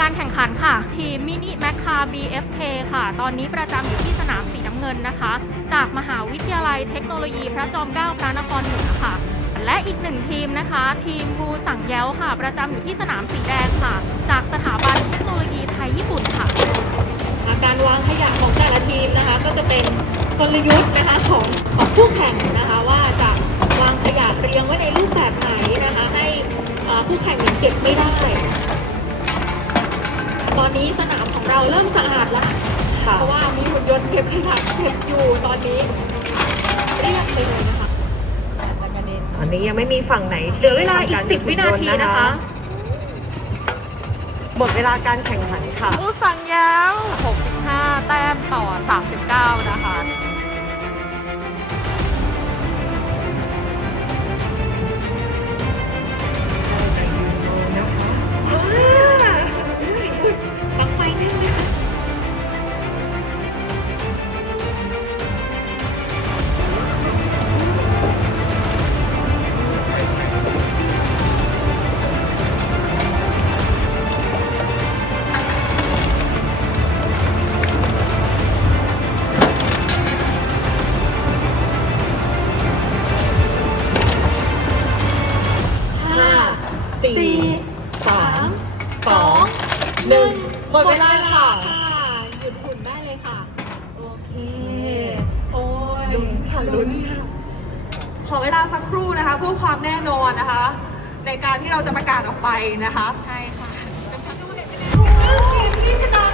การแข่งขันค่ะ ทีมมินิแมคคา BFK ค่ะ ตอนนี้ประจำอยู่ที่สนามสีน้ำเงินนะคะ จากมหาวิทยาลัยเทคโนโลยีพระจอมเกล้าพระนครเหนือค่ะ และอีกหนึ่งทีมนะคะ ทีมบูสังแย้วค่ะ ประจำอยู่ที่สนามสีแดงค่ะ จากสถาบันเทคโนโลยีไทยญี่ปุ่นค่ะ การวางขยะของแต่ละทีมนะคะ ก็จะเป็นกลยุทธ์นะคะของของผู้แข่งนะคะ ตอนนี้สนามของเราเริ่มสะอาดแล้วค่ะเพราะว่ามีหุ่นยนต์เก็บขยะเก็บอยู่ตอนนี้เรียบไปเลยนะคะตอนนี้ยังไม่มีฝั่งไหนเหลือเวลาอีก10วินาทีนะคะหมดเวลาการแข่งขันค่ะผู้สั่งยาว หมดเวลาค่ะ หยุดหุ่นได้เลยค่ะ โอเค โอ้ยลุ้นค่ะลุ้นค่ะขอเวลาสักครู่นะคะ เพื่อความแน่นอนนะคะ ในการที่เราจะประกาศออกไปนะคะ ใช่ค่ะเป็นพักดูเด็ดไปเลยทีมที่ชนะไปนะคะได้รับรางวัลชนะเลิศสำหรับปีนี้ของสนาม TLP Competition ค่ะ